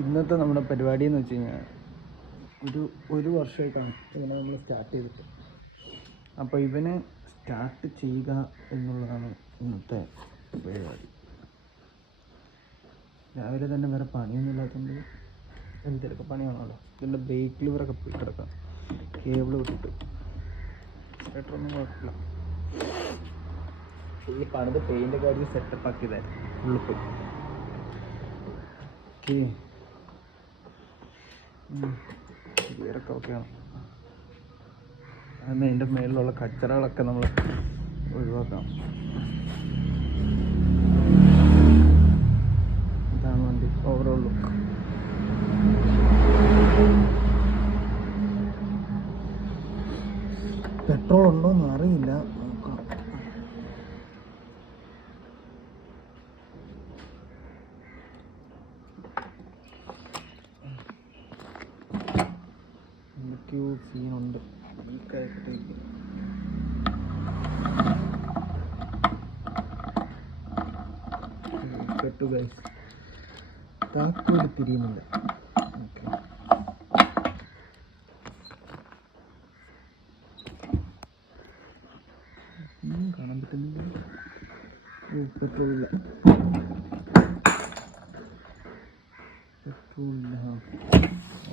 ഇന്നത്തെ നമ്മുടെ പരിപാടി എന്ന് വെച്ച് കഴിഞ്ഞാൽ ഒരു വർഷമായിട്ടാണ് ഇവനെ നമ്മൾ സ്റ്റാർട്ട് ചെയ്തിട്ട്. അപ്പോൾ ഇവനെ സ്റ്റാർട്ട് ചെയ്യുക എന്നുള്ളതാണ് ഇന്നത്തെ പരിപാടി. രാവിലെ തന്നെ വേറെ പണിയൊന്നും ഇല്ലാത്തതുകൊണ്ട് എന്തെങ്കിലുമൊക്കെ പണിയാണല്ലോ. ഇതിൻ്റെ ബ്രേക്ക് ലിവറൊക്കെ പോയി കിടക്കാം, കേബിൾ വിട്ടിട്ട്. സ്വേറ്ററൊന്നും കുഴപ്പമില്ല, ഫുള്ള് പണിത് പെയിൻ്റ് കാര്യം സെറ്റപ്പ് ആക്കിയതായിരുന്നു. ഫുള്ള് പോയി ഓക്കെ. ഗിയറൊക്കെ ഓക്കെയാണ്. എന്നാൽ അതിൻ്റെ മേളിലുള്ള കച്ചറകളൊക്കെ നമ്മൾ ഒഴിവാക്കാം. ഇതാണ് വണ്ടി ഓവറോൾ ലുക്ക്. പെട്രോൾ ഉണ്ടോയെന്ന് അറിയില്ല, നോക്കാം. എന്തൊക്കെയോ സീനുണ്ട്, വീക്കായിട്ട് കേട്ടു ഗൈസ്. താക്കോല് തിരിയുന്നില്ല. ഓക്കെ, കാണാൻ പറ്റുന്നില്ല. പെട്രോളില്ല.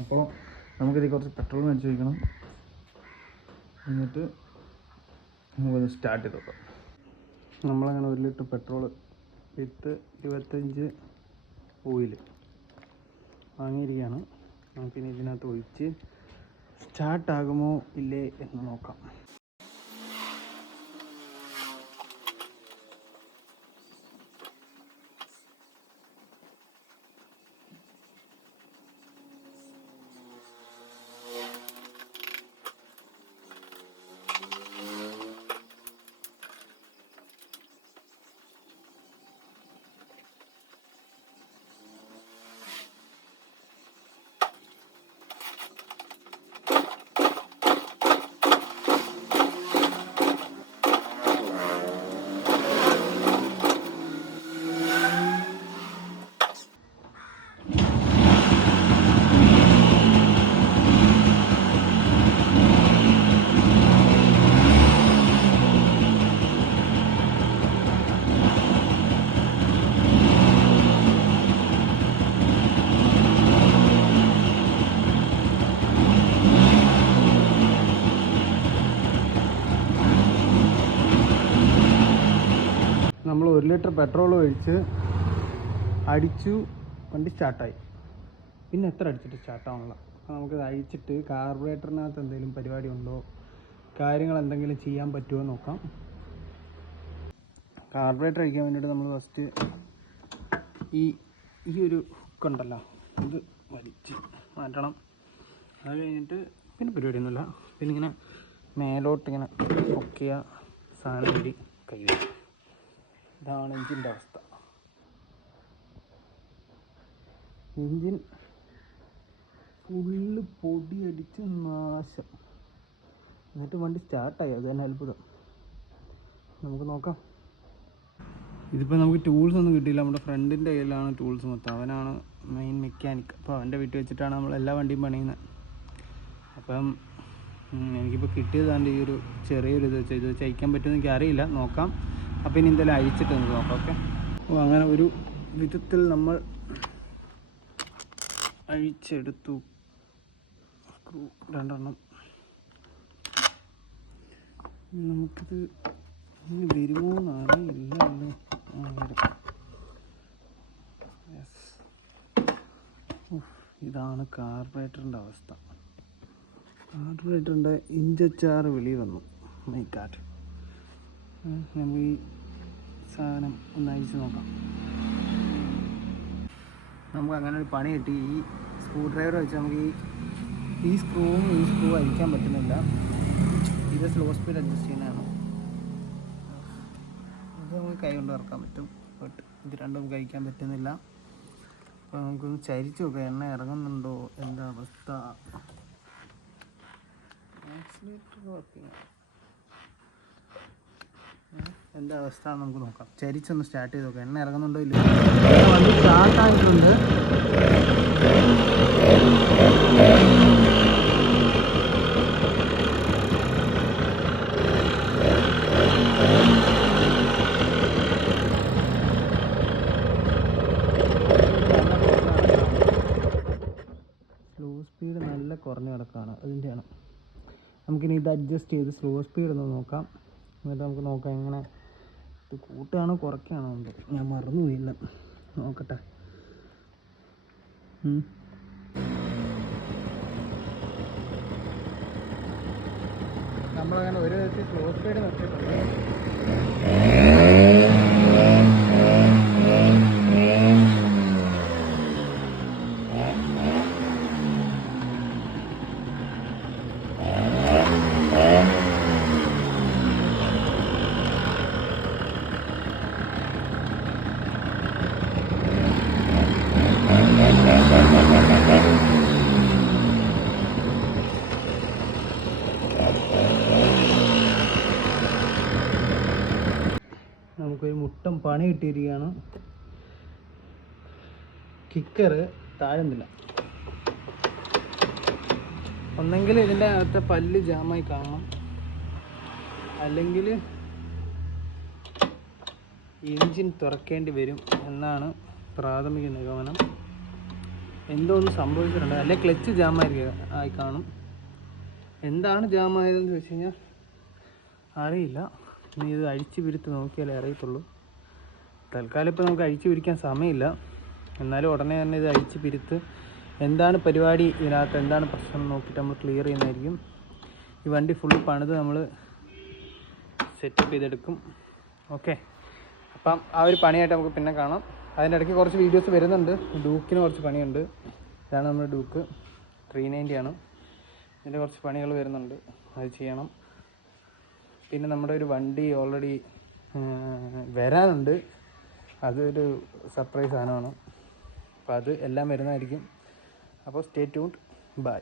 അപ്പോൾ നമുക്കിത് കുറച്ച് പെട്രോൾ മേടിച്ച് വയ്ക്കണം. എന്നിട്ട് നമുക്കൊന്ന് സ്റ്റാർട്ട് ചെയ്ത് നോക്കാം. നമ്മളങ്ങനെ 1 ലിറ്റർ പെട്രോൾ വിത്ത് 25 ഓയിൽ വാങ്ങിയിരിക്കുകയാണ്. നമുക്കിനി ഇതിനകത്ത് ഒഴിച്ച് സ്റ്റാർട്ടാകുമോ ഇല്ലേ എന്ന് നോക്കാം. നമ്മൾ 1 ലിറ്റർ പെട്രോൾ ഒഴിച്ച് അടിച്ചു, വണ്ടി സ്റ്റാർട്ടായി. പിന്നെ എത്ര അടിച്ചിട്ട് സ്റ്റാർട്ടാവണല്ലോ. അപ്പോൾ നമുക്കിത് അഴിച്ചിട്ട് കാർബറേറ്ററിനകത്ത് എന്തെങ്കിലും പരിപാടി ഉണ്ടോ, കാര്യങ്ങൾ എന്തെങ്കിലും ചെയ്യാൻ പറ്റുമോ നോക്കാം. കാർബറേറ്റർ അഴിക്കാൻ വേണ്ടിയിട്ട് നമ്മൾ ഫസ്റ്റ് ഈ ഒരു ഹുക്കുണ്ടല്ലോ, ഇത് വലിച്ച് മാറ്റണം. അത് കഴിഞ്ഞിട്ട് പിന്നെ പരിപാടിയൊന്നുമില്ല. പിന്നെ ഇങ്ങനെ മേലോട്ടിങ്ങനെ പൊക്കിയ സാധനം കൂടി കൈ വരും. ഇതാണ് എഞ്ചിൻ്റെ അവസ്ഥ. എഞ്ചിൻ ഫുള്ള് പൊടിയടിച്ച് നാശം. എന്നിട്ട് വണ്ടി സ്റ്റാർട്ടായി, അത് തന്നെ അത്ഭുതം. നമുക്ക് നോക്കാം. ഇതിപ്പോൾ നമുക്ക് ടൂൾസ് ഒന്നും കിട്ടിയില്ല. നമ്മുടെ ഫ്രണ്ടിൻ്റെ കയ്യിലാണ് ടൂൾസ് മൊത്തം. അവനാണ് മെയിൻ മെക്കാനിക്. അപ്പോൾ അവൻ്റെ വീട്ടിൽ വെച്ചിട്ടാണ് നമ്മൾ എല്ലാ വണ്ടിയും പണിയുന്നത്. അപ്പം എനിക്കിപ്പോൾ കിട്ടിയതാണ്ട് ഈ ഒരു ചെറിയൊരു ഇത് വെച്ച് അയക്കാൻ പറ്റുമെന്ന് എനിക്ക് അറിയില്ല, നോക്കാം. അപ്പോൾ ഇനി എന്തെങ്കിലും അഴിച്ചിട്ട് നമുക്ക് നോക്കാം. ഓക്കെ, അപ്പോൾ അങ്ങനെ ഒരു വിധത്തിൽ നമ്മൾ അഴിച്ചെടുത്തു. സ്ക്രൂ 2 എണ്ണം. നമുക്കിത് വരുമോ എന്നറിയില്ലല്ലോ. യെസ്, ഇതാണ് കാർബറേറ്ററിൻ്റെ അവസ്ഥ. കാർബറേറ്ററിൻ്റെ ഇഞ്ചച്ചാറ് വെളി വന്നു. My God. നമുക്ക് ഈ സാധനം ഒന്ന് അഴിച്ച് നോക്കാം. നമുക്ക് അങ്ങനെ ഒരു പണി കിട്ടി. ഈ സ്ക്രൂ ഡ്രൈവർ വെച്ച് നമുക്ക് ഈ സ്ക്രൂ അഴിക്കാൻ പറ്റുന്നില്ല. ഇത് സ്ലോ സ്പീഡ് അഡ്ജസ്റ്റ് ചെയ്യുന്നതാണ്. ഇത് നമുക്ക് കൈ കൊണ്ട് ഇറക്കാൻ പറ്റും, ബട്ട് ഇത് രണ്ടും നമുക്ക് അഴിക്കാൻ പറ്റുന്നില്ല. അപ്പോൾ നമുക്കൊന്ന് ചരിച്ച് നോക്കാം, എണ്ണ ഇറങ്ങുന്നുണ്ടോ, എന്താ അവസ്ഥ. ആക്സിലേറ്റർ വർക്കിംഗ് എന്താ അവസ്ഥ നമുക്ക് നോക്കാം. ചരിച്ചൊന്ന് സ്റ്റാർട്ട് ചെയ്ത് നോക്കാം, എണ്ണ ഇറങ്ങുന്നുണ്ടോ ഇല്ല. വണ്ടി സ്റ്റാർട്ടായിട്ടുണ്ട്. സ്ലോ സ്പീഡ് നല്ല കുറഞ്ഞ് കിടക്കുകയാണ്, അതിൻ്റെയാണ്. നമുക്കിനി ഇത് അഡ്ജസ്റ്റ് ചെയ്ത് സ്ലോ സ്പീഡ് ഒന്ന് നോക്കാം. എന്നിട്ട് നമുക്ക് നോക്കാം എങ്ങനെ ഇത് കൂട്ടുകയാണോ കുറയ്ക്കുകയാണോ എന്തോ. ഞാൻ മറന്നുപോയില്ല, നോക്കട്ടെ. നമ്മളങ്ങനെ ഒരു വിധത്തിൽ സ്ലോ സ്പീഡ് നിർത്തിയിട്ടുണ്ട്. നമുക്കൊരു മുട്ടം പണി കിട്ടിയിരിക്കുകയാണ്. കിക്കർ താഴുന്നില്ല. ഒന്നെങ്കിൽ ഇതിൻ്റെ അകത്തെ പല്ല് ജാമായി കാണണം, അല്ലെങ്കിൽ എൻജിൻ തുറക്കേണ്ടി വരും എന്നാണ് പ്രാഥമിക നിഗമനം. എന്തോ ഒന്ന് സംഭവിച്ചിട്ടുണ്ട്, അല്ലെങ്കിൽ ക്ലച്ച് ആയി കാണും. എന്താണ് ജാമായതെന്ന് ചോദിച്ചു കഴിഞ്ഞാൽ അറിയില്ല. ഇനി ഇത് അഴിച്ച് പിരിത്ത് നോക്കിയാലേ അറിയത്തുള്ളൂ. തൽക്കാലം ഇപ്പോൾ നമുക്ക് അഴിച്ച് പിരിക്കാൻ സമയമില്ല. എന്നാലും ഉടനെ തന്നെ ഇത് അഴിച്ച് പിരിത്ത് എന്താണ് പരിപാടി, ഇതിനകത്ത് എന്താണ് പ്രശ്നം നോക്കിയിട്ട് നമ്മൾ ക്ലിയർ ചെയ്യുന്നതായിരിക്കും. ഈ വണ്ടി ഫുള്ള് പണിത് നമ്മൾ സെറ്റപ്പ് ചെയ്തെടുക്കും. ഓക്കെ, അപ്പം ആ ഒരു പണിയായിട്ട് നമുക്ക് പിന്നെ കാണാം. അതിൻ്റെ ഇടയ്ക്ക് കുറച്ച് വീഡിയോസ് വരുന്നുണ്ട്. ഡൂക്കിന് കുറച്ച് പണിയുണ്ട്. ഇതാണ് നമ്മുടെ ഡൂക്ക് 390 ആണ്. ഇതിൻ്റെ കുറച്ച് പണികൾ വരുന്നുണ്ട്, അത് ചെയ്യണം. പിന്നെ നമ്മുടെ ഒരു വണ്ടി ഓൾറെഡി വരാനുണ്ട്, അതൊരു സർപ്രൈസ് സാധനമാണ്. അപ്പോൾ അത് എല്ലാം വരുന്നതായിരിക്കും. അപ്പോൾ സ്റ്റേ ട്യൂൺഡ്. ബൈ.